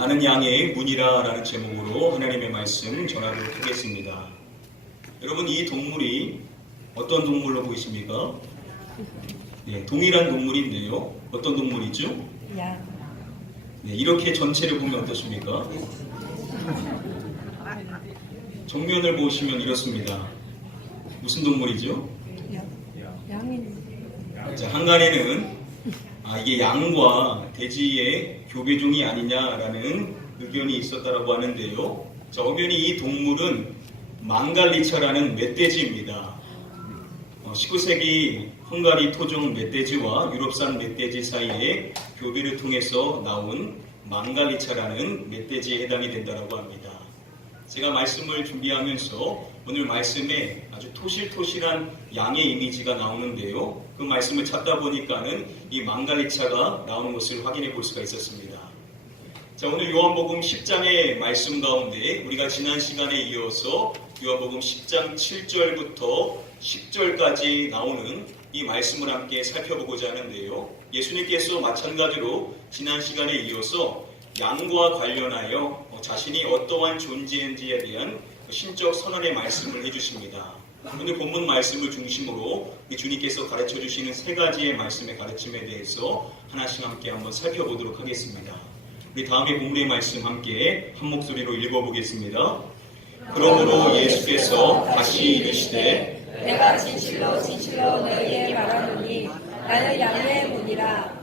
나는 양의 문이라 라는 제목으로 하나님의 말씀 전하도록 하겠습니다. 여러분, 이 동물이 어떤 동물로 보이십니까? 네, 동일한 동물인데요. 어떤 동물이죠? 양. 네, 이렇게 전체를 보면 어떠십니까? 정면을 보시면 이렇습니다. 무슨 동물이죠? 양인. 자, 한간에는 이게 양과 돼지의 교배종이 아니냐라는 의견이 있었다라고 하는데요. 자, 엄연히 이 동물은 망갈리차라는 멧돼지입니다. 19세기 헝가리 토종 멧돼지와 유럽산 멧돼지 사이에 교배를 통해서 나온 망갈리차라는 멧돼지에 해당이 된다고 합니다. 제가 말씀을 준비하면서 오늘 말씀에 아주 토실토실한 양의 이미지가 나오는데요. 그 말씀을 찾다 보니까는 이 망갈리차가 나오는 것을 확인해 볼 수가 있었습니다. 자, 오늘 요한복음 10장의 말씀 가운데 우리가 지난 시간에 이어서 요한복음 10장 7절부터 10절까지 나오는 이 말씀을 함께 살펴보고자 하는데요. 예수님께서 마찬가지로 지난 시간에 이어서 양과 관련하여 자신이 어떠한 존재인지에 대한 신적 선언의 말씀을 해주십니다. 오늘 본문 말씀을 중심으로 주님께서 가르쳐 주시는 세 가지의 말씀의 가르침에 대해서 하나씩 함께 한번 살펴보도록 하겠습니다. 우리 다음에 본문의 말씀 함께 한 목소리로 읽어보겠습니다. 그러므로 예수께서 다시 이르시되 내가 진실로 진실로 너희에게 말하노니 나는 양의 문이라.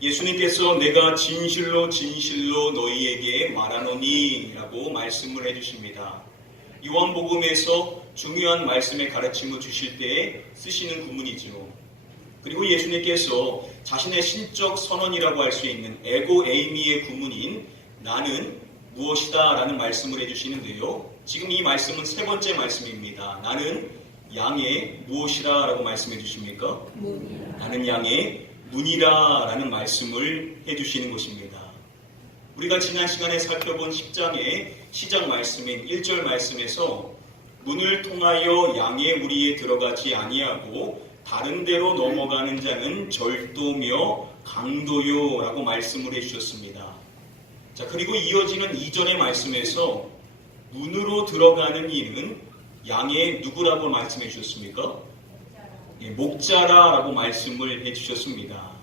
예수님께서 내가 진실로 진실로 너희에게 말하노니 라고 말씀을 해주십니다. 요한복음에서 중요한 말씀의 가르침을 주실 때 쓰시는 구문이죠. 그리고 예수님께서 자신의 신적 선언이라고 할 수 있는 에고 에이미의 구문인 나는 무엇이다 라는 말씀을 해주시는데요. 지금 이 말씀은 세 번째 말씀입니다. 나는 양의 무엇이라 라고 말씀해 주십니까? 문이라. 나는 양의 문이라 라는 말씀을 해주시는 것입니다. 우리가 지난 시간에 살펴본 10장의 시작 말씀인 1절 말씀에서 문을 통하여 양의 무리에 들어가지 아니하고 다른 데로 넘어가는 자는 절도며 강도요 라고 말씀을 해주셨습니다. 자, 그리고 이어지는 2절의 말씀에서 문으로 들어가는 이는 양의 누구라고 말씀해 주셨습니까? 목자라라고 말씀을 해주셨습니다.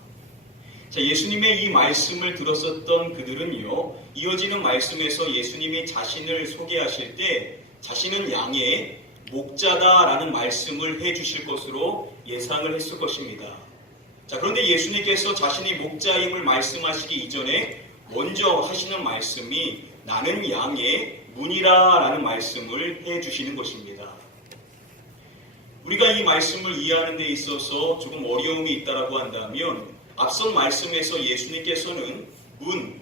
자, 예수님의 이 말씀을 들었었던 그들은요, 이어지는 말씀에서 예수님이 자신을 소개하실 때 자신은 양의 목자다라는 말씀을 해주실 것으로 예상을 했을 것입니다. 자, 그런데 예수님께서 자신이 목자임을 말씀하시기 이전에 먼저 하시는 말씀이 나는 양의 문이라라는 말씀을 해주시는 것입니다. 우리가 이 말씀을 이해하는 데 있어서 조금 어려움이 있다라고 한다면 앞선 말씀에서 예수님께서는 문,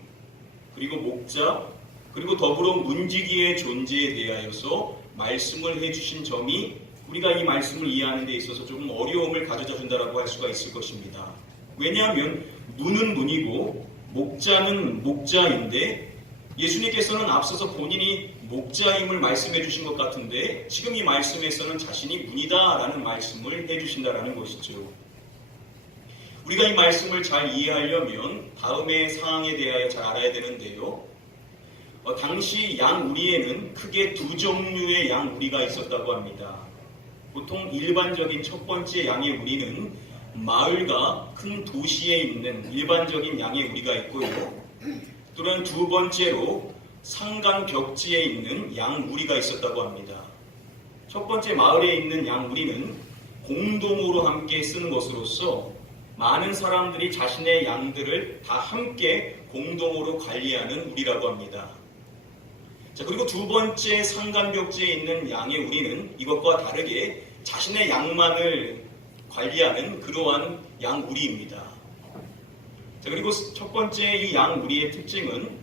그리고 목자, 그리고 더불어 문지기의 존재에 대하여서 말씀을 해주신 점이 우리가 이 말씀을 이해하는 데 있어서 조금 어려움을 가져다 준다라고 할 수가 있을 것입니다. 왜냐하면 문은 문이고 목자는 목자인데 예수님께서는 앞서서 본인이 목자임을 말씀해 주신 것 같은데 지금 이 말씀에서는 자신이 문이다라는 말씀을 해주신다라는 것이죠. 우리가 이 말씀을 잘 이해하려면 다음의 상황에 대하여 잘 알아야 되는데요. 당시 양우리에는 크게 두 종류의 양우리가 있었다고 합니다. 보통 일반적인 첫 번째 양의 우리는 마을과 큰 도시에 있는 일반적인 양의 우리가 있고요. 또는 두 번째로 산간 벽지에 있는 양우리가 있었다고 합니다. 첫 번째 마을에 있는 양우리는 공동으로 함께 쓰는 것으로서 많은 사람들이 자신의 양들을 다 함께 공동으로 관리하는 우리라고 합니다. 자, 그리고 두 번째 산간벽지에 있는 양의 우리는 이것과 다르게 자신의 양만을 관리하는 그러한 양우리입니다. 자, 그리고 첫 번째 이 양우리의 특징은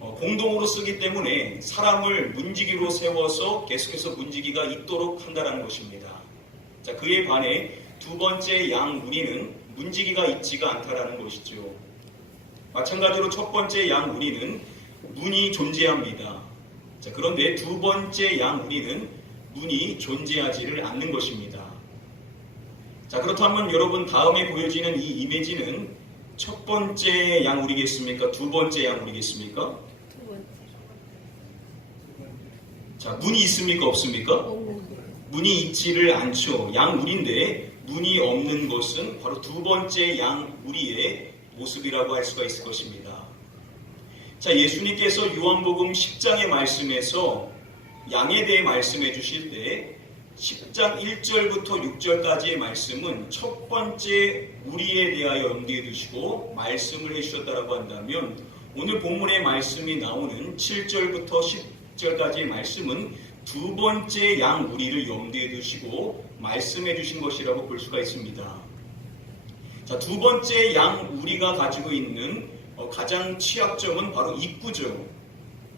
공동으로 쓰기 때문에 사람을 문지기로 세워서 계속해서 문지기가 있도록 한다는 것입니다. 자, 그에 반해 두 번째 양우리는 문지기가 있지가 않다라는 것이죠. 마찬가지로 첫 번째 양우리는 문이 존재합니다. 자, 그런데 두 번째 양우리는 문이 존재하지를 않는 것입니다. 자, 그렇다면 여러분 다음에 보여지는 이 이미지는 첫 번째 양 우리겠습니까? 두 번째 양 우리겠습니까? 두 번째. 자, 문이 있습니까? 없습니까? 없는데. 문이 있지를 않죠. 양 우리인데 문이 없는 것은 바로 두 번째 양 우리의 모습이라고 할 수가 있을 것입니다. 자, 예수님께서 요한복음 10장의 말씀에서 양에 대해 말씀해 주실 때 10장 1절부터 6절까지의 말씀은 첫 번째 우리에 대하여 염두에 두시고 말씀을 해주셨다고 한다면 오늘 본문의 말씀이 나오는 7절부터 10절까지의 말씀은 두 번째 양 우리를 염두에 두시고 말씀해 주신 것이라고 볼 수가 있습니다. 자, 두 번째 양 우리가 가지고 있는 가장 취약점은 바로 입구죠.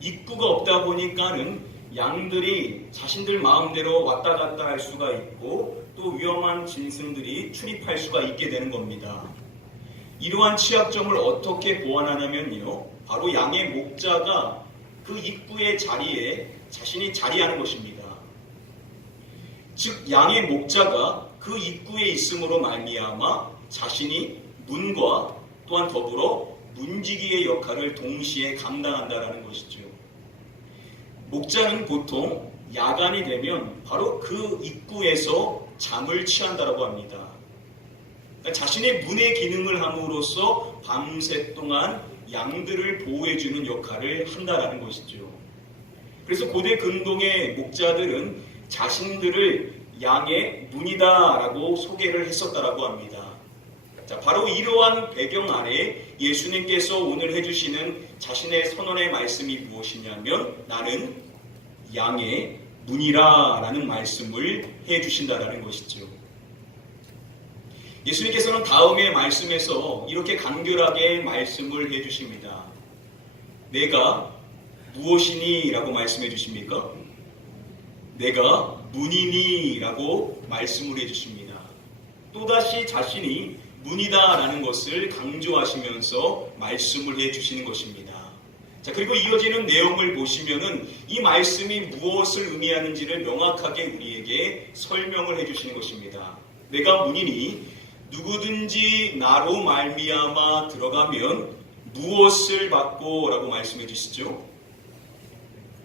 입구가 없다 보니까는 양들이 자신들 마음대로 왔다 갔다 할 수가 있고 또 위험한 짐승들이 출입할 수가 있게 되는 겁니다. 이러한 취약점을 어떻게 보완하냐면요, 바로 양의 목자가 그 입구의 자리에 자신이 자리하는 것입니다. 즉 양의 목자가 그 입구에 있음으로 말미암아 자신이 문과 또한 더불어 문지기의 역할을 동시에 감당한다라는 것이죠. 목자는 보통 야간이 되면 바로 그 입구에서 잠을 취한다라고 합니다. 그러니까 자신의 문의 기능을 함으로써 밤새 동안 양들을 보호해주는 역할을 한다라는 것이죠. 그래서 고대 근동의 목자들은 자신들을 양의 문이다라고 소개를 했었다라고 합니다. 자, 바로 이러한 배경 아래 예수님께서 오늘 해주시는 자신의 선언의 말씀이 무엇이냐면 나는 양의 문이라 라는 말씀을 해주신다라는 것이죠. 예수님께서는 다음의 말씀에서 이렇게 간결하게 말씀을 해주십니다. 내가 무엇이니? 라고 말씀해 주십니까? 내가 문이니? 라고 말씀을 해주십니다. 또다시 자신이 문이다 라는 것을 강조하시면서 말씀을 해주시는 것입니다. 자, 그리고 이어지는 내용을 보시면은 이 말씀이 무엇을 의미하는지를 명확하게 우리에게 설명을 해주시는 것입니다. 내가 문이니 누구든지 나로 말미암아 들어가면 무엇을 받고 라고 말씀해 주시죠?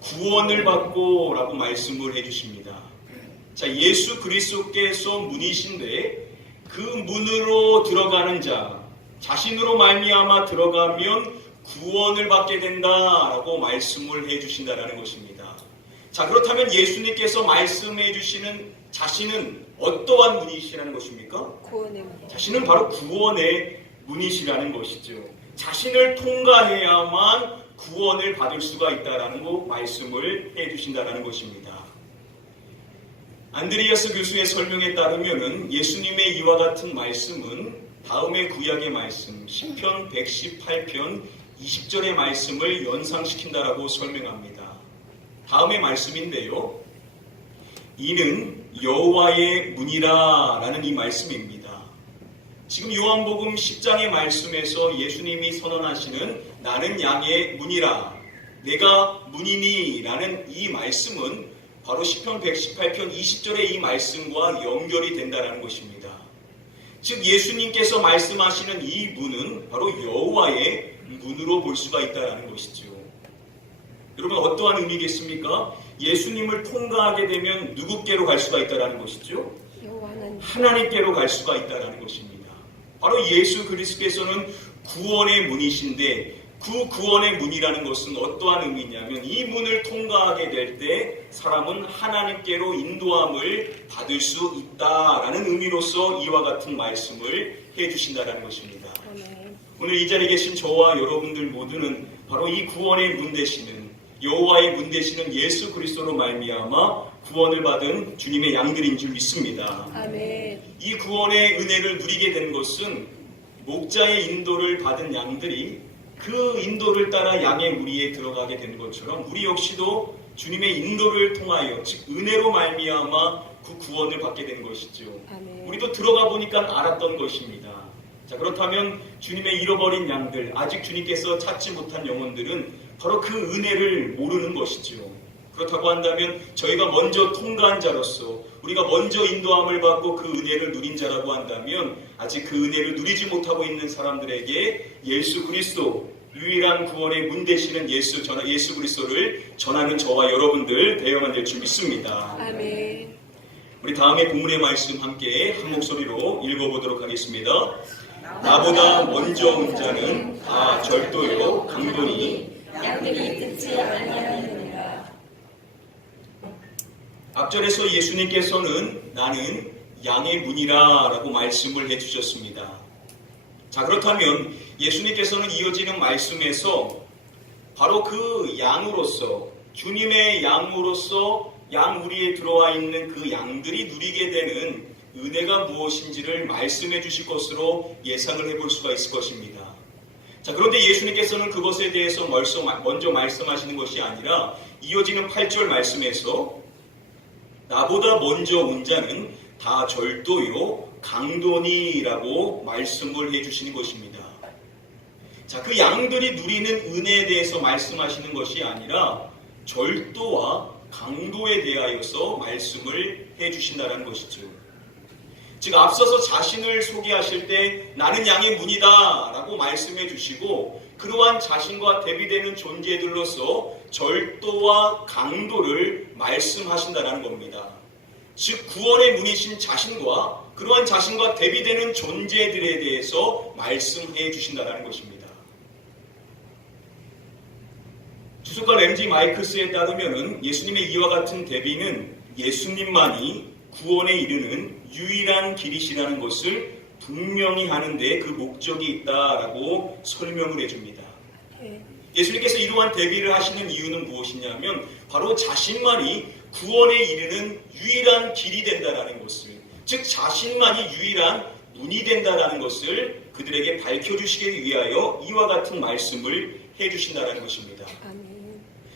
구원을 받고 라고 말씀을 해주십니다. 자, 예수 그리스도께서 문이신데 그 문으로 들어가는 자, 자신으로 말미암아 들어가면 구원을 받게 된다라고 말씀을 해주신다라는 것입니다. 자, 그렇다면 예수님께서 말씀해 주시는 자신은 어떠한 문이시라는 것입니까? 구원의 문. 자신은 바로 구원의 문이시라는 것이죠. 자신을 통과해야만 구원을 받을 수가 있다라는 거 말씀을 해주신다라는 것입니다. 안드레아스 교수의 설명에 따르면은 예수님의 이와 같은 말씀은 다음의 구약의 말씀 시편 118편 20절의 말씀을 연상시킨다라고 설명합니다. 다음의 말씀인데요. 이는 여호와의 문이라 라는 이 말씀입니다. 지금 요한복음 10장의 말씀에서 예수님이 선언하시는 나는 양의 문이라, 내가 문이니 라는 이 말씀은 바로 시편 118편 20절의 이 말씀과 연결이 된다는 것입니다. 즉 예수님께서 말씀하시는 이 문은 바로 여호와의 문으로 볼 수가 있다는 것이죠. 여러분 어떠한 의미겠습니까? 예수님을 통과하게 되면 누구께로 갈 수가 있다는 것이죠? 하나님께로 갈 수가 있다는 것입니다. 바로 예수 그리스도께서는 구원의 문이신데 그 구원의 문이라는 것은 어떠한 의미냐면 이 문을 통과하게 될 때 사람은 하나님께로 인도함을 받을 수 있다라는 의미로서 이와 같은 말씀을 해주신다는 것입니다. 오늘 이 자리에 계신 저와 여러분들 모두는 바로 이 구원의 문 되시는 여호와의 문 되시는 예수 그리스도로 말미암아 구원을 받은 주님의 양들인 줄 믿습니다. 아멘. 이 구원의 은혜를 누리게 된 것은 목자의 인도를 받은 양들이 그 인도를 따라 양의 무리에 들어가게 된 것처럼 우리 역시도 주님의 인도를 통하여 즉 은혜로 말미암아 그 구원을 받게 된 것이죠. 아멘. 우리도 들어가 보니까 알았던 것입니다. 자, 그렇다면 주님의 잃어버린 양들, 아직 주님께서 찾지 못한 영혼들은 바로 그 은혜를 모르는 것이죠. 그렇다고 한다면 저희가 먼저 통과한 자로서 우리가 먼저 인도함을 받고 그 은혜를 누린 자라고 한다면 아직 그 은혜를 누리지 못하고 있는 사람들에게 예수 그리스도 유일한 구원의 문 되시는 예수 그리스도를 전하는 저와 여러분들 되어야만 될 줄 믿습니다. 아멘. 우리 다음에 본문의 말씀 함께 한 목소리로 읽어보도록 하겠습니다. 나보다 먼저 온 자는 다 절도요 강도니 양들이 듣지 아니하느니라. 앞절에서 예수님께서는 나는 양의 문이라 라고 말씀을 해주셨습니다. 자, 그렇다면 예수님께서는 이어지는 말씀에서 바로 그 양으로서 주님의 양으로서 양 우리에 들어와 있는 그 양들이 누리게 되는 은혜가 무엇인지를 말씀해 주실 것으로 예상을 해볼 수가 있을 것입니다. 자, 그런데 예수님께서는 그것에 대해서 먼저 말씀하시는 것이 아니라 이어지는 8절 말씀에서 나보다 먼저 온 자는 다 절도요 강도니라고 말씀을 해주시는 것입니다. 자, 그 양들이 누리는 은혜에 대해서 말씀하시는 것이 아니라 절도와 강도에 대하여서 말씀을 해주신다는 것이죠. 즉 앞서서 자신을 소개하실 때 나는 양의 문이다 라고 말씀해 주시고 그러한 자신과 대비되는 존재들로서 절도와 강도를 말씀하신다는 겁니다. 즉 구원의 문이신 자신과 그러한 자신과 대비되는 존재들에 대해서 말씀해 주신다는 것입니다. 주석가 램지 마이클스에 따르면 예수님의 이와 같은 대비는 예수님만이 구원에 이르는 유일한 길이시라는 것을 분명히 하는데 그 목적이 있다라고 설명을 해줍니다. 예수님께서 이러한 대비를 하시는 이유는 무엇이냐면 바로 자신만이 구원에 이르는 유일한 길이 된다라는 것을, 즉 자신만이 유일한 문이 된다라는 것을 그들에게 밝혀주시기 위하여 이와 같은 말씀을 해주신다라는 것입니다.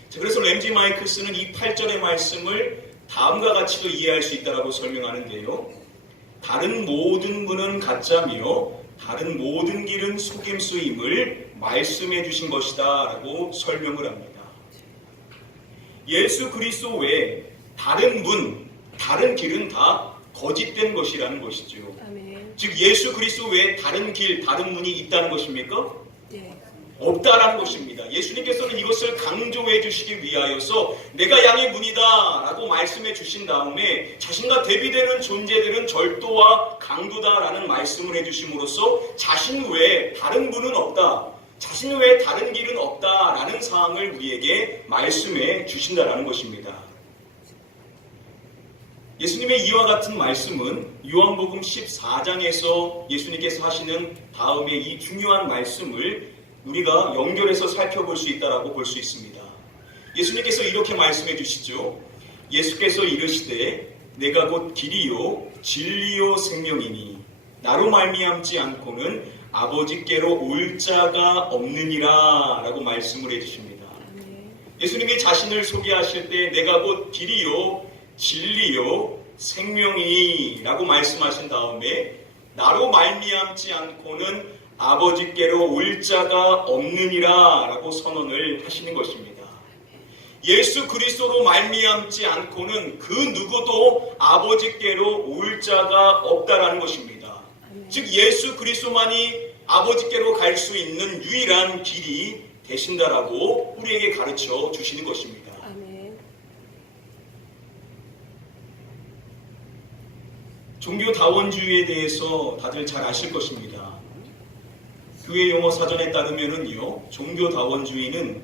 자, 그래서 램지 마이클스는 이 8절의 말씀을 다음과 같이도 이해할 수 있다라고 설명하는데요. 다른 모든 문은 가짜며 다른 모든 길은 속임수임을 말씀해 주신 것이다 라고 설명을 합니다. 예수 그리스도 외에 다른 문, 다른 길은 다 거짓된 것이라는 것이죠. 아멘. 즉 예수 그리스도 외에 다른 길, 다른 문이 있다는 것입니까? 네. 없다라는 것입니다. 예수님께서는 이것을 강조해 주시기 위하여서 내가 양의 문이다 라고 말씀해 주신 다음에 자신과 대비되는 존재들은 절도와 강도다라는 말씀을 해 주심으로써 자신 외에 다른 문은 없다, 자신 외에 다른 길은 없다라는 사항을 우리에게 말씀해 주신다라는 것입니다. 예수님의 이와 같은 말씀은 요한복음 14장에서 예수님께서 하시는 다음에 이 중요한 말씀을 우리가 연결해서 살펴볼 수 있다라고 볼 수 있습니다. 예수님께서 이렇게 말씀해 주시죠. 예수께서 이르시되 내가 곧 길이요 진리요 생명이니 나로 말미암지 않고는 아버지께로 올 자가 없느니라 라고 말씀을 해 주십니다. 예수님이 자신을 소개하실 때 내가 곧 길이요 진리요 생명이니 라고 말씀하신 다음에 나로 말미암지 않고는 아버지께로 올 자가 없느니라 라고 선언을 하시는 것입니다. 예수 그리스도로 말미암지 않고는 그 누구도 아버지께로 올 자가 없다라는 것입니다. 즉 예수 그리스도만이 아버지께로 갈 수 있는 유일한 길이 되신다라고 우리에게 가르쳐 주시는 것입니다. 종교다원주의에 대해서 다들 잘 아실 것입니다. 교회 용어 사전에 따르면은요, 종교다원주의는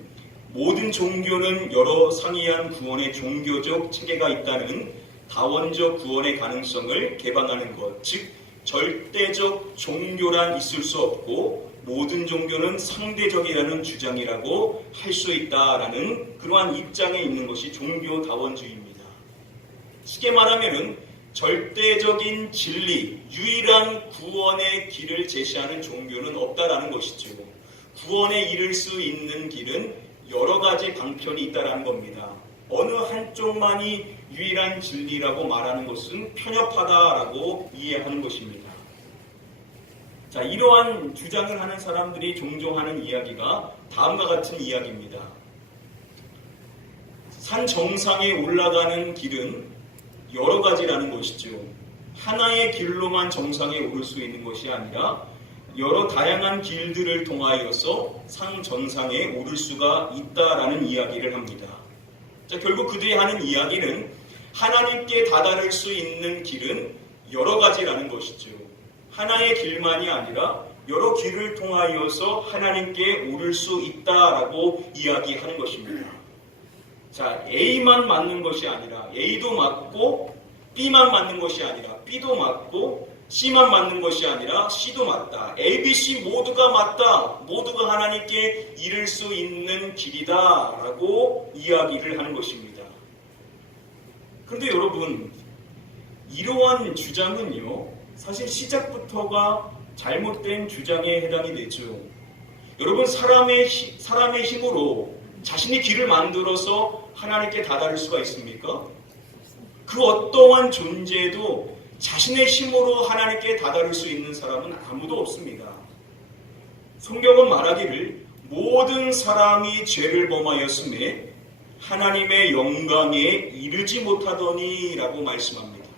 모든 종교는 여러 상이한 구원의 종교적 체계가 있다는 다원적 구원의 가능성을 개방하는 것, 즉 절대적 종교란 있을 수 없고 모든 종교는 상대적이라는 주장이라고 할 수 있다라는 그러한 입장에 있는 것이 종교다원주의입니다. 쉽게 말하면은 절대적인 진리, 유일한 구원의 길을 제시하는 종교는 없다라는 것이죠. 구원에 이를 수 있는 길은 여러 가지 방편이 있다라는 겁니다. 어느 한쪽만이 유일한 진리라고 말하는 것은 편협하다라고 이해하는 것입니다. 자, 이러한 주장을 하는 사람들이 종종 하는 이야기가 다음과 같은 이야기입니다. 산 정상에 올라가는 길은 여러 가지라는 것이죠. 하나의 길로만 정상에 오를 수 있는 것이 아니라 여러 다양한 길들을 통하여서 산 정상에 오를 수가 있다라는 이야기를 합니다. 자, 결국 그들이 하는 이야기는 하나님께 다다를 수 있는 길은 여러 가지라는 것이죠. 하나의 길만이 아니라 여러 길을 통하여서 하나님께 오를 수 있다라고 이야기하는 것입니다. 자, A만 맞는 것이 아니라 A도 맞고 B만 맞는 것이 아니라 B도 맞고 C만 맞는 것이 아니라 C도 맞다. A, B, C 모두가 맞다. 모두가 하나님께 이를 수 있는 길이다라고 이야기를 하는 것입니다. 그런데 여러분, 이러한 주장은요, 사실 시작부터가 잘못된 주장에 해당이 되죠. 여러분, 사람의 힘으로 자신이 길을 만들어서 하나님께 다다를 수가 있습니까? 그 어떠한 존재도 자신의 힘으로 하나님께 다다를 수 있는 사람은 아무도 없습니다. 성경은 말하기를 모든 사람이 죄를 범하였음에 하나님의 영광에 이르지 못하더니 라고 말씀합니다.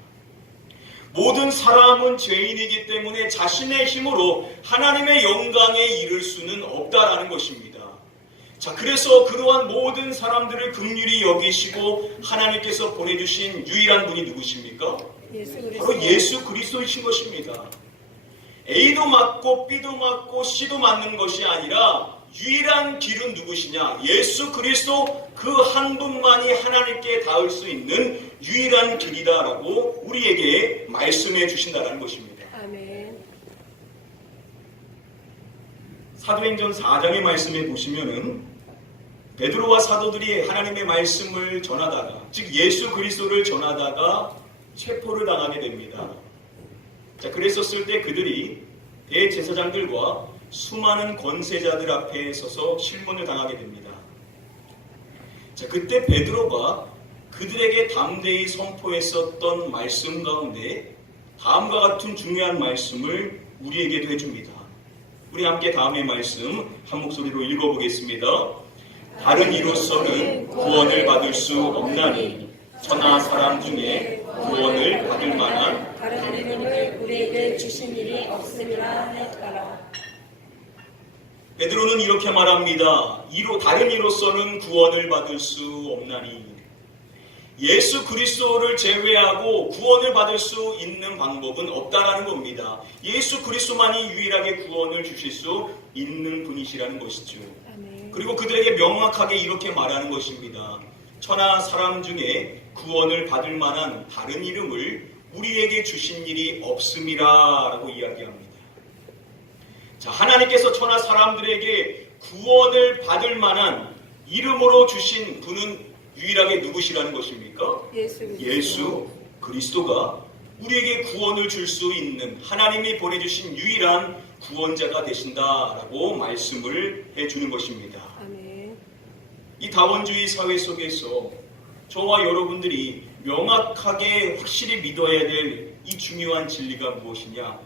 모든 사람은 죄인이기 때문에 자신의 힘으로 하나님의 영광에 이를 수는 없다라는 것입니다. 자, 그래서 그러한 모든 사람들을 긍휼히 여기시고 하나님께서 보내주신 유일한 분이 누구십니까? 바로 예수 그리스도이신 것입니다. A도 맞고 B도 맞고 C도 맞는 것이 아니라 유일한 길은 누구시냐? 예수 그리스도 그 한 분만이 하나님께 닿을 수 있는 유일한 길이다라고 우리에게 말씀해 주신다는 것입니다. 아멘. 사도행전 4장의 말씀에 보시면은 베드로와 사도들이 하나님의 말씀을 전하다가, 즉 예수 그리스도를 전하다가 체포를 당하게 됩니다. 자, 그랬었을 때 그들이 대제사장들과 수많은 권세자들 앞에 서서 실문을 당하게 됩니다. 자, 그때 베드로가 그들에게 담대히 선포했었던 말씀 가운데 다음과 같은 중요한 말씀을 우리에게도 해줍니다. 우리 함께 다음의 말씀 한 목소리로 읽어보겠습니다. 다른 이로서는 구원을 받을 수 없나니 천하 사람 중에 구원을 받을 만한 다른 이름을 우리에게 주신 일이 없음이라 하였더라. 베드로는 이렇게 말합니다. 다른 이로서는 구원을 받을 수 없나니 예수 그리스도를 제외하고 구원을 받을 수 있는 방법은 없다라는 겁니다. 예수 그리스도만이 유일하게 구원을 주실 수 있는 분이시라는 것이죠. 아멘. 그리고 그들에게 명확하게 이렇게 말하는 것입니다. 천하 사람 중에 구원을 받을 만한 다른 이름을 우리에게 주신 일이 없음이라고 이야기합니다. 자, 하나님께서 천하 사람들에게 구원을 받을 만한 이름으로 주신 분은 유일하게 누구시라는 것입니까? 예수 그리스도가 우리에게 구원을 줄 수 있는 하나님이 보내주신 유일한 구원자가 되신다라고 말씀을 해주는 것입니다. 아멘. 이 다원주의 사회 속에서 저와 여러분들이 명확하게 확실히 믿어야 될 이 중요한 진리가 무엇이냐?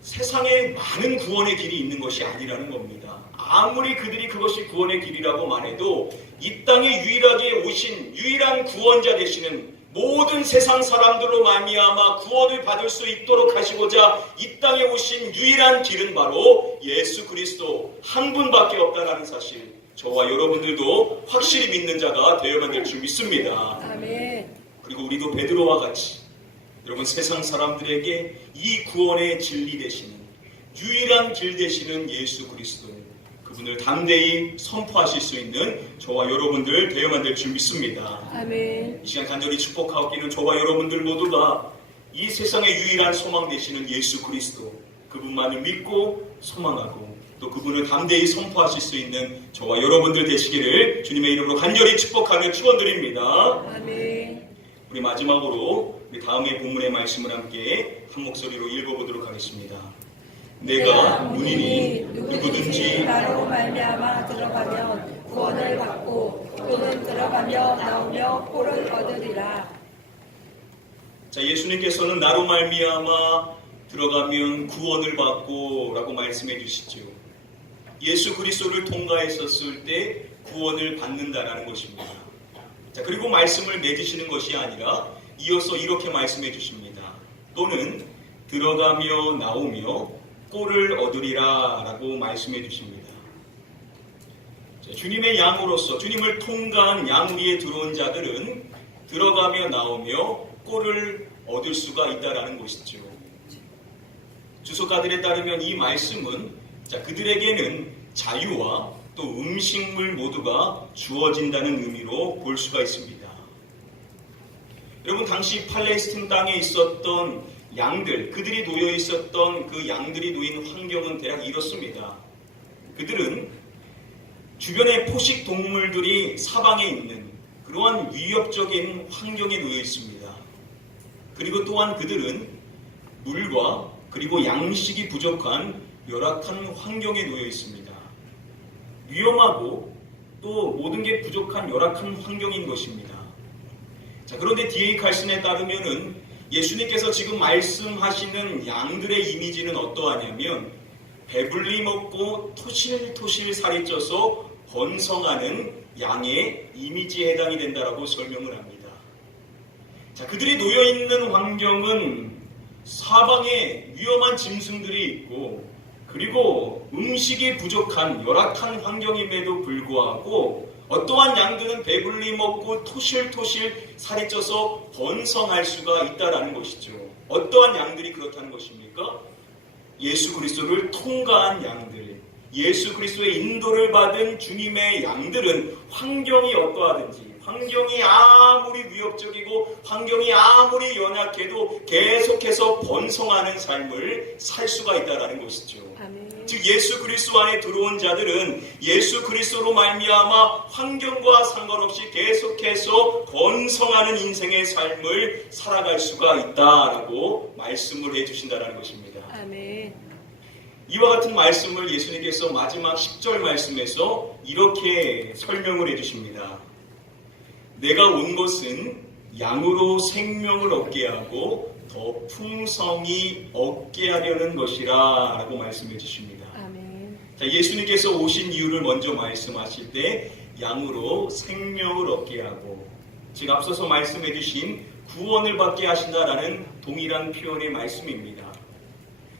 세상에 많은 구원의 길이 있는 것이 아니라는 겁니다. 아무리 그들이 그것이 구원의 길이라고 말해도 이 땅에 유일하게 오신 유일한 구원자 되시는 모든 세상 사람들로 말미암아 구원을 받을 수 있도록 하시고자 이 땅에 오신 유일한 길은 바로 예수 그리스도 한 분밖에 없다는 사실, 저와 여러분들도 확실히 믿는 자가 되어야 될 줄 믿습니다. 아멘. 그리고 우리도 베드로와 같이 여러분 세상 사람들에게 이 구원의 진리 되시는 유일한 길 되시는 예수 그리스도, 그분을 담대히 선포하실 수 있는 저와 여러분들 되어야 될 줄 믿습니다. 아멘. 이 시간 간절히 축복하옵기는 저와 여러분들 모두가 이 세상의 유일한 소망 되시는 예수 그리스도, 그분만을 믿고 소망하고 또 그분을 담대히 선포하실 수 있는 저와 여러분들 되시기를 주님의 이름으로 간절히 축복하며 축원드립니다. 아멘. 우리 마지막으로 우리 다음의 본문의 말씀을 함께 한 목소리로 읽어보도록 하겠습니다. 내가 문이니 누구든지 나로 말미암아 들어가면 구원을 받고 또는 들어가며 나오며 꼴을 얻으리라. 자, 예수님께서는 나로 말미암아 들어가면 구원을 받고 라고 말씀해 주시죠. 예수 그리스도를 통과했었을 때 구원을 받는다라는 것입니다. 자, 그리고 말씀을 맺으시는 것이 아니라 이어서 이렇게 말씀해 주십니다. 또는 들어가며 나오며 꼴을 얻으리라 라고 말씀해 주십니다. 자, 주님의 양으로서 주님을 통과한 양 위에 들어온 자들은 들어가며 나오며 꼴을 얻을 수가 있다라는 것이죠. 주석가들에 따르면 이 말씀은 그들에게는 자유와 또 음식물 모두가 주어진다는 의미로 볼 수가 있습니다. 여러분, 당시 팔레스틴 땅에 있었던 양들, 그들이 놓여 있었던 그 양들이 놓인 환경은 대략 이렇습니다. 그들은 주변의 포식 동물들이 사방에 있는 그러한 위협적인 환경에 놓여 있습니다. 그리고 또한 그들은 물과 그리고 양식이 부족한 열악한 환경에 놓여 있습니다. 위험하고 또 모든 게 부족한 열악한 환경인 것입니다. 자, 그런데 D.A. 칼슨에 따르면은 예수님께서 지금 말씀하시는 양들의 이미지는 어떠하냐면 배불리 먹고 토실토실 살이 쪄서 번성하는 양의 이미지에 해당이 된다라고 설명을 합니다. 자, 그들이 놓여 있는 환경은 사방에 위험한 짐승들이 있고 그리고 음식이 부족한 열악한 환경임에도 불구하고 어떠한 양들은 배불리 먹고 토실토실 살이 쪄서 번성할 수가 있다라는 것이죠. 어떠한 양들이 그렇다는 것입니까? 예수 그리스도를 통과한 양들, 예수 그리스도의 인도를 받은 주님의 양들은 환경이 어떠하든지, 환경이 아무리 위협적이고 환경이 아무리 연약해도 계속해서 번성하는 삶을 살 수가 있다라는 것이죠. 아멘. 즉 예수 그리스도 안에 들어온 자들은 예수 그리스도로 말미암아 환경과 상관없이 계속해서 번성하는 인생의 삶을 살아갈 수가 있다라고 말씀을 해주신다는 것입니다. 아멘. 이와 같은 말씀을 예수님께서 마지막 10절 말씀에서 이렇게 설명을 해주십니다. 내가 온 것은 양으로 생명을 얻게 하고 더 풍성히 얻게 하려는 것이라 라고 말씀해 주십니다. 아멘. 자, 예수님께서 오신 이유를 먼저 말씀하실 때 양으로 생명을 얻게 하고, 즉 앞서서 말씀해 주신 구원을 받게 하신다라는 동일한 표현의 말씀입니다.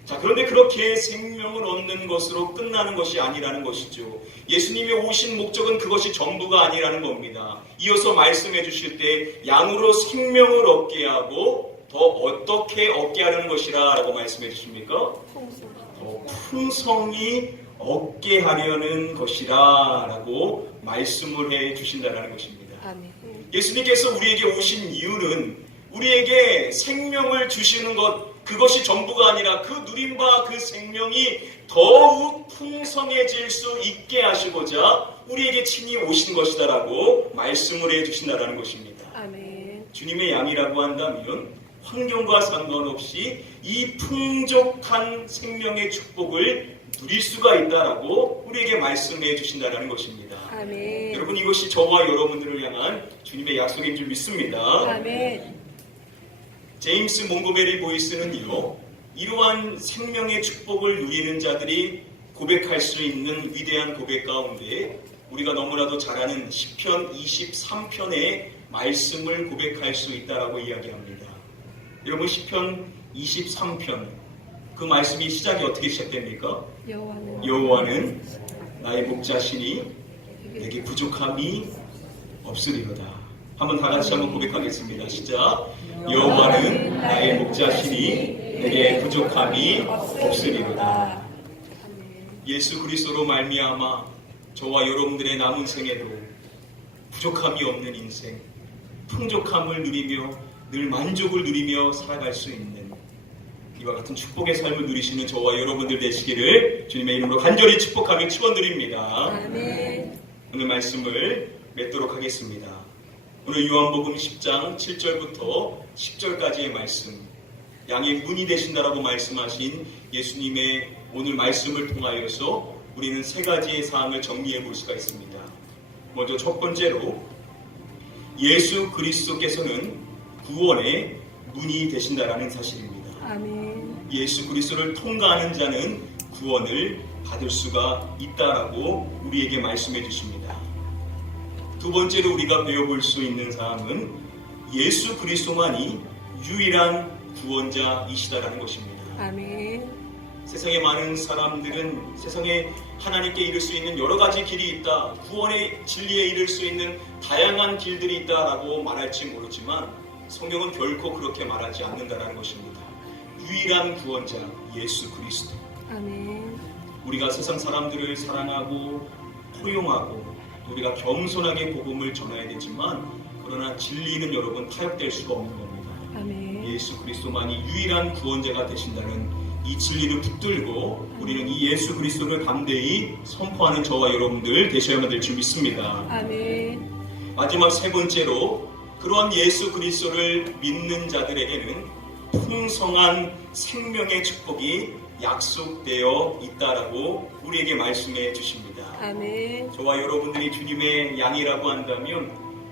자, 그런데 그렇게 생명을 얻는 것으로 끝나는 것이 아니라는 것이죠. 예수님이 오신 목적은 그것이 전부가 아니라는 겁니다. 이어서 말씀해 주실 때 양으로 생명을 얻게 하고 더 어떻게 얻게 하는 것이라 라고 말씀해 주십니까? 더 풍성히 얻게 하려는 것이라 라고 말씀을 해 주신다는 것입니다. 아멘. 예수님께서 우리에게 오신 이유는 우리에게 생명을 주시는 것, 그것이 전부가 아니라 그 누림바 그 생명이 더욱 풍성해질 수 있게 하시고자 우리에게 친히 오신 것이다라고 말씀을 해주신다라는 것입니다. 아멘. 주님의 양이라고 한다면 환경과 상관없이 이 풍족한 생명의 축복을 누릴 수가 있다라고 우리에게 말씀해 주신다라는 것입니다. 아멘. 여러분, 이것이 저와 여러분들을 향한 주님의 약속인 줄 믿습니다. 아멘. 제임스 몽고베리 보이스는요, 이러한 생명의 축복을 누리는 자들이 고백할 수 있는 위대한 고백 가운데 우리가 너무나도 잘 아는 시편 23편의 말씀을 고백할 수 있다라고 이야기합니다. 여러분, 시편 23편 그 말씀이 시작이 어떻게 시작됩니까? 여호와는 나의 목자시니 내게 부족함이 없으리로다. 한번 다 같이 한번 고백하겠습니다. 시작. 여호와는 나의 목자시니 내게 부족함이 없으리로다. 예수 그리스도로 말미암아 저와 여러분들의 남은 생에도 부족함이 없는 인생, 풍족함을 누리며 늘 만족을 누리며 살아갈 수 있는 이와 같은 축복의 삶을 누리시는 저와 여러분들 되시기를 주님의 이름으로 간절히 축복하며 축원드립니다. 아멘. 오늘 말씀을 맺도록 하겠습니다. 오늘 요한복음 10장 7절부터 10절까지의 말씀, 양의 문이 되신다라고 말씀하신 예수님의 오늘 말씀을 통하여서 우리는 세 가지의 사항을 정리해 볼 수가 있습니다. 먼저 첫 번째로 예수 그리스도께서는 구원의 문이 되신다라는 사실입니다. 아멘. 예수 그리스도를 통과하는 자는 구원을 받을 수가 있다라고 우리에게 말씀해 주십니다. 두 번째로 우리가 배워볼 수 있는 사항은 예수 그리스도만이 유일한 구원자이시다라는 것입니다. 아멘. 세상에 많은 사람들은 세상에 하나님께 이를 수 있는 여러 가지 길이 있다, 구원의 진리에 이를 수 있는 다양한 길들이 있다라고 말할지 모르지만 성경은 결코 그렇게 말하지 않는다라는 것입니다. 유일한 구원자 예수 그리스도. 아멘. 우리가 세상 사람들을 사랑하고 포용하고 우리가 겸손하게 복음을 전해야 되지만 그러나 진리는 여러분 타협될 수가 없는 겁니다. 아멘. 예수 그리스도만이 유일한 구원자가 되신다는 이 진리를 붙들고 우리는 이 예수 그리스도를 담대히 선포하는 저와 여러분들 되셔야만 될 줄 믿습니다. 아멘. 마지막 세 번째로 그러한 예수 그리스도를 믿는 자들에게는 풍성한 생명의 축복이 약속되어 있다라고 우리에게 말씀해 주십니다. 아멘. 저와 여러분들이 주님의 양이라고 한다면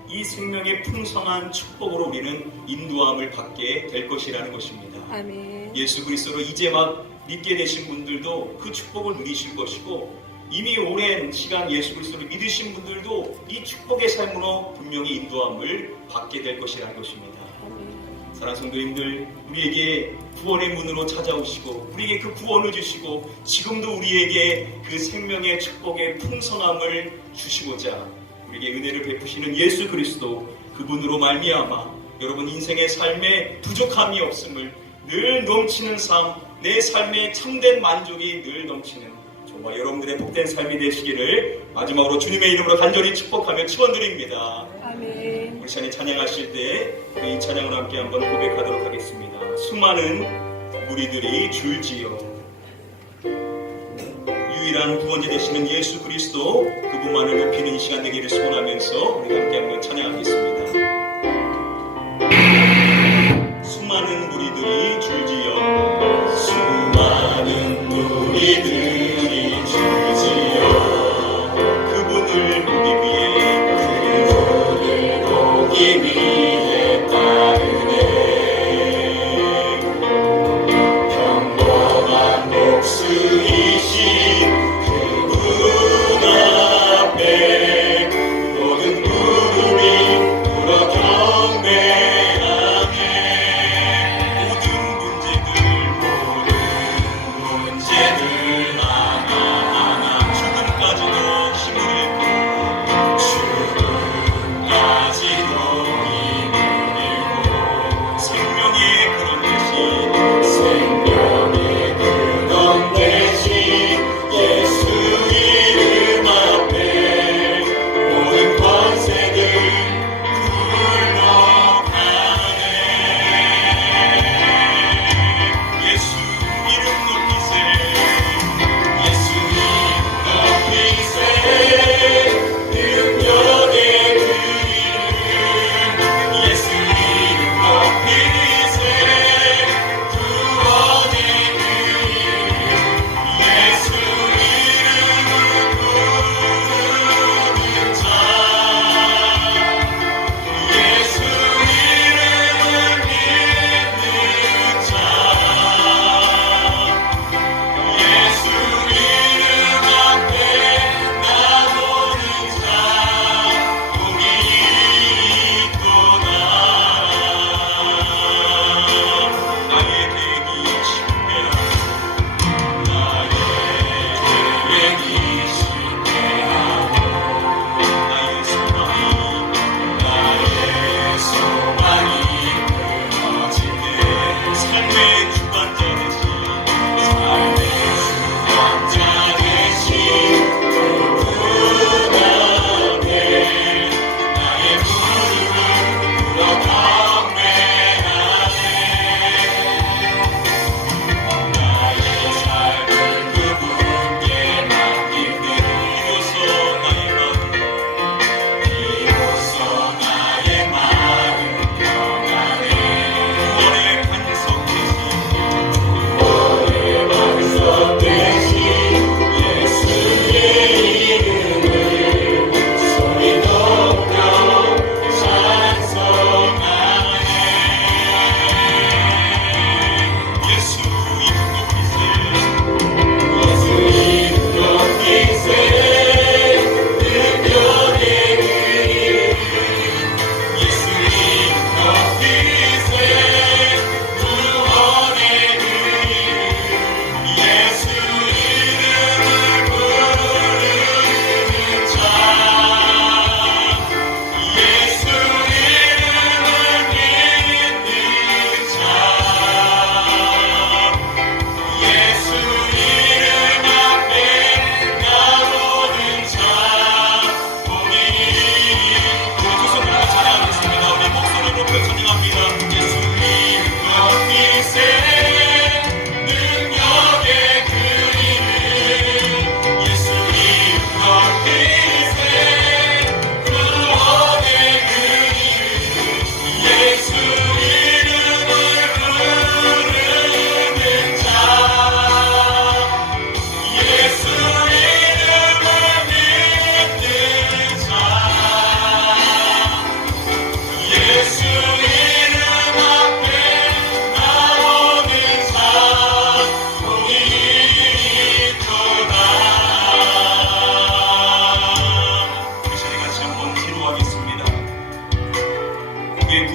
이 생명의 풍성한 축복으로 우리는 인도함을 받게 될 것이라는 것입니다. 아멘. 예수 그리스도를 이제 막 믿게 되신 분들도 그 축복을 누리실 것이고 이미 오랜 시간 예수 그리스도를 믿으신 분들도 이 축복의 삶으로 분명히 인도함을 받게 될 것이라는 것입니다. 사랑하는 성도님들, 우리에게 구원의 문으로 찾아오시고 우리에게 그 구원을 주시고 지금도 우리에게 그 생명의 축복의 풍성함을 주시고자 우리에게 은혜를 베푸시는 예수 그리스도, 그분으로 말미암아 여러분 인생의 삶에 부족함이 없음을, 늘 넘치는 삶, 내 삶에 참된 만족이 늘 넘치는 저와 여러분들의 복된 삶이 되시기를 마지막으로 주님의 이름으로 간절히 축복하며 축원드립니다. 아멘. 우리 찬양 찬양하실 때 우리 이 찬양을 함께 한번 고백하도록 하겠습니다. 수많은 무리들이 줄지어 유일한 구원자 되시는 예수 그리스도, 그분만을 높이는 이 시간 되기를 소원하면서 우리가 함께 한번 찬양하겠습니다. 수많은 무리들이 줄지어 수많은 무리들이 줄지어 그분을 보기 위해 따르네. 평범한 목수이신 그분 앞에 모든 무릎이 꿇어 경배하네. 모든 문제들 하나하나 죽음까지도 힘을 잃고 죽음까지도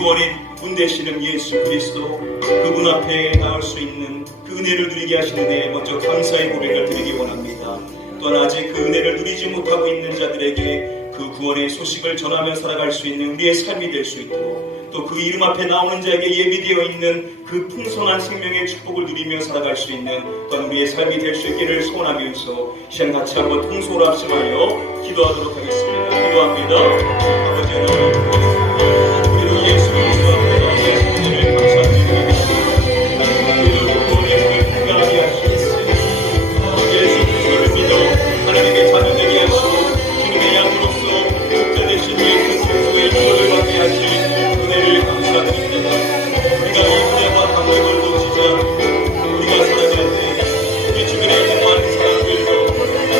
구원의 문 되시는 예수 그리스도, 그분 앞에 나올 수 있는 그 은혜를 누리게 하시는 데 먼저 감사의 고백을 드리기 원합니다. 또한 아직 그 은혜를 누리지 못하고 있는 자들에게 그 구원의 소식을 전하며 살아갈 수 있는 우리의 삶이 될 수 있도록, 또 그 이름 앞에 나오는 자에게 예비되어 있는 그 풍성한 생명의 축복을 누리며 살아갈 수 있는 또한 우리의 삶이 될 수 있기를 소원하면서 시간 같이 한번 통솔 합심하여 기도하도록 하겠습니다. 기도합니다. 아버지 하나님, 우리도 예수 그리스도 앞에 나오는 은혜를 감사드립니다. 우리도 구원의 힘을 건강하게 하시겠습니다. 예수 그리스도를 믿어 하나님의 자녀 되게 하시고 주님의 양으로서 목자 되신 예수 그리스도의 인도를 받게 하실 은혜를 감사드립니다. 우리가 이 은혜와 감격을 놓치자 우리가 살아갈 때 우리 주변에 있는 많은 사람들도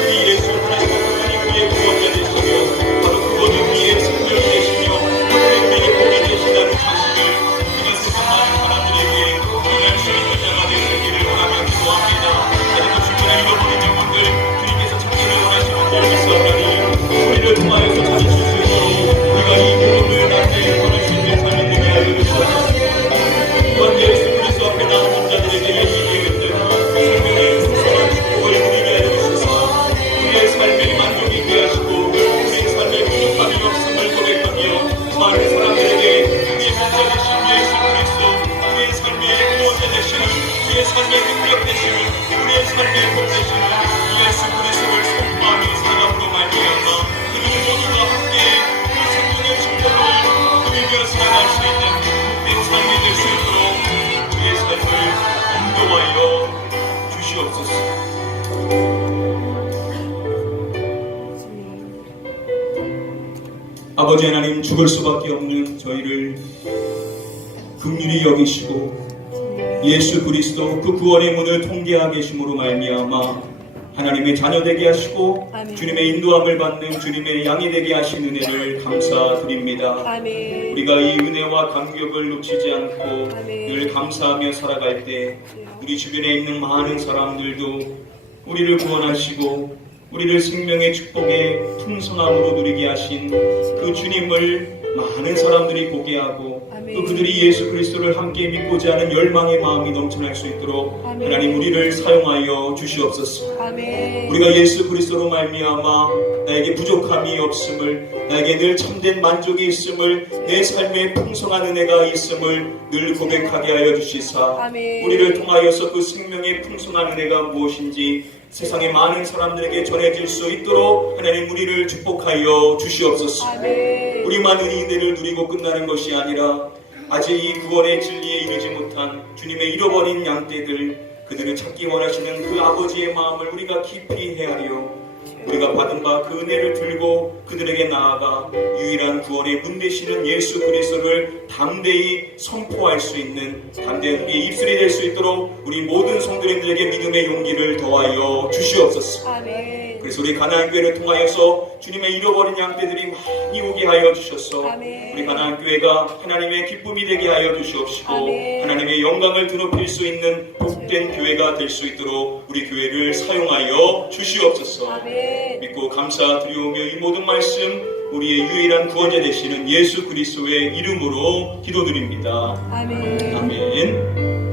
이 예수 하나님의 우리의 구원자 되시며 바로 그분이 우리의 생명 되시며 우리에게 복이 되시다는 사실을 우리가 세상 많은 사람들에게 전할 수 있는 자가 되시기를 원하며 기도합니다. 아직도 주변에 잃어버린 영혼들 주님께서 찾기를 원하시는 줄 믿사오나니 우리를 통하여서 찾으실 수 있도록 우리가 이 구원을 낮게 전할 수 있는 삶이 되게 하여 주시옵소서. 또한 예수 그리스도 앞에 나오는 자들에게 예비되어 있는 생명의 풍성한 축복을 누리게 하여 주시옵소서. 우리의 삶에 만족이 있게 하시고 우리의 삶에 부족함이 없음을 고백하며 많은 사람들에게 우리의 목자 되신 예수 그리스도, 우리의 삶의 구원자 되시는, 우리의 삶의 능력 되시는, 우리의 삶의 복 되시는 예수 그리스도를 선포하며 살아감으로 말미암아 그들 모두가 함께 그 생명의 축복을 누리며 살아갈 수 있는 내 삶이 될 수 있도록 우리의 삶을 인도하여 주시옵소서. 아버지 하나님, 죽을 수밖에 없는 저희를 긍휼히 여기시고 예수 그리스도 그 구원의 문을 통계하게 하심으로 말미암아 하나님의 자녀 되게 하시고 아멘. 주님의 인도함을 받는 주님의 양이 되게 하신 은혜를 감사드립니다. 아멘. 우리가 이 은혜와 감격을 놓치지 않고 아멘. 늘 감사하며 살아갈 때 우리 주변에 있는 많은 사람들도 우리를 구원하시고 우리를 생명의 축복의 풍성함으로 누리게 하신 그 주님을 많은 사람들이 보게 하고 아멘. 또 그들이 예수 그리스도를 함께 믿고자 하는 열망의 마음이 넘쳐날 수 있도록 아멘. 하나님 우리를 사용하여 주시옵소서. 아멘. 우리가 예수 그리스도로 말미암아 나에게 부족함이 없음을, 나에게 늘 참된 만족이 있음을, 내 삶에 풍성한 은혜가 있음을 늘 고백하게 하여 주시사 아멘. 우리를 통하여서 그 생명의 풍성한 은혜가 무엇인지 세상의 많은 사람들에게 전해질 수 있도록 하나님 우리를 축복하여 주시옵소서. 아멘. 우리만 이 은혜를 누리고 끝나는 것이 아니라 아직 이 구원의 진리에 이르지 못한 주님의 잃어버린 양떼들, 그들을 찾기 원하시는 그 아버지의 마음을 우리가 깊이 헤아려 우리가 받은 바 그 은혜를 들고 그들에게 나아가 유일한 구원의 문 되시는 예수 그리스도를 담대히 선포할 수 있는 담대한 우리의 입술이 될 수 있도록 우리 모든 성도님들에게 믿음의 용기를 더하여 주시옵소서. 아멘. 그래서 우리 가나안 교회를 통하여서 주님의 잃어버린 양떼들이 많이 오게 하여 주셔서 아멘. 우리 가나안 교회가 하나님의 기쁨이 되게 하여 주시옵시고 아멘. 하나님의 영광을 드높일 수 있는 복된 교회가 될 수 있도록 우리 교회를 사용하여 주시옵소서. 아멘. 믿고 감사드리오며 이 모든 말씀 우리의 유일한 구원자 되시는 예수 그리스도의 이름으로 기도드립니다. 아멘. 아멘.